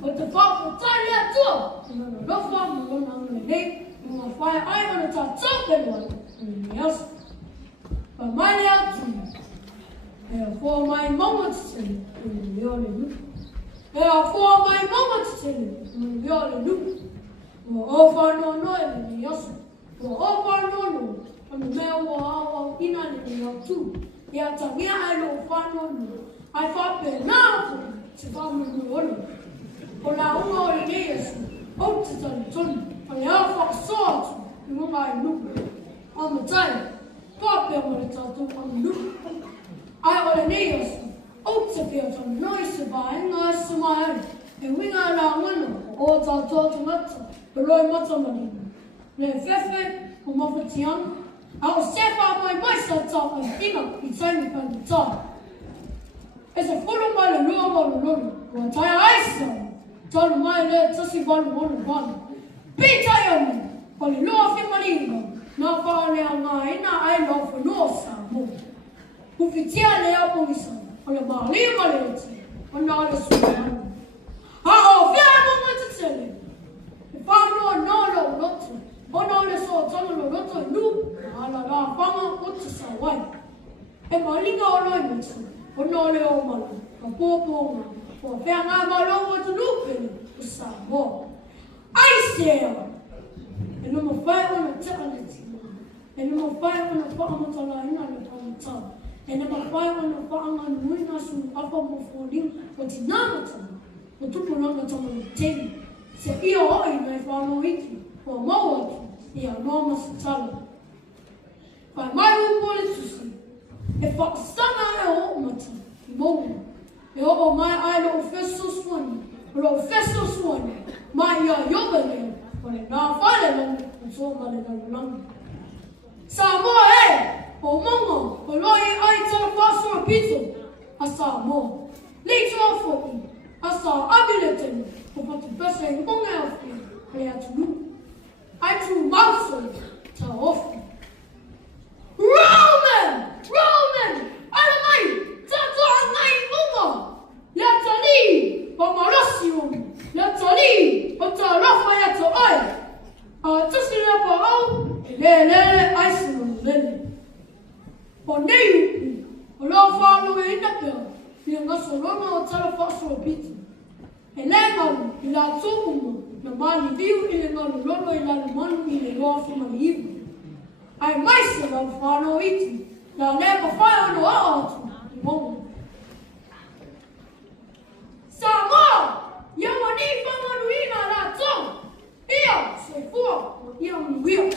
Wat de fuck wat zijn je toe? En dan van me dan de week, en dan fly I want to talk one. Yes. But my out. For my moments in the early for my moments in the early over no in the yes. Over no. On the mail wall in the Autu. Yet I don't find no. I thought now to come in the order. For now, all it is, Autu on the alpha sword, you know, I look on the time. Pop them on the tattoo on the look. I already is Autu fields on the noise by nice smile, and we are now one, all tattoo to matter, the Roy Matamani. The Fefe, whom of the young, I will step out my myself top and finger beside me from the top. It's a full of my room, what I saw. John Mile, Tussie Bon, one. Be tired, for the law of Malingo. Not far near mine, I love for no sound. Who fit here, they are police, or the Barley Mality, or not a sweet man. Oh, fear, I want to tell you. If I know, not to. One all the sort of not to loop, and a farmer put to some white. And Malingo alignments, or no, the old man, a poor woman. For fair I'm all over to look in some more. I say, and I'm a fire on a eternity, and I'm a fire on a farm on the line on the top, and I'm a fire on a farm on the winners who offer more for him, but it's not a time. But to put on the top of the table. Say, you are in my farm waiting for more, the enormous talent. By my own politics, if I stand on a home, moment. Oh, my idol festus one, or festus one, my yoga there, but it now followed and so by the long. Some more, eh? Oh, Mongo, or lawyer, I tell a pastor pizza. I saw more. Later off for me, I saw ability for what the best and long out there, I had to do. I threw mouths to off. Roman! Gatoloai, Pomerosium, Gatoloai, Gatoloai, Gatoloai. Just in the ball, Lele, Iceland, Lele. For Navy, a law following in the bill, you must alone tell a fossil beating. And then, in that tomb, the money view in the Lolo in the money in the law from the evening. I myself follow it, they'll never fire on the wall. Sama, yang ni panganuina la tong. Ia, se fu, yang will.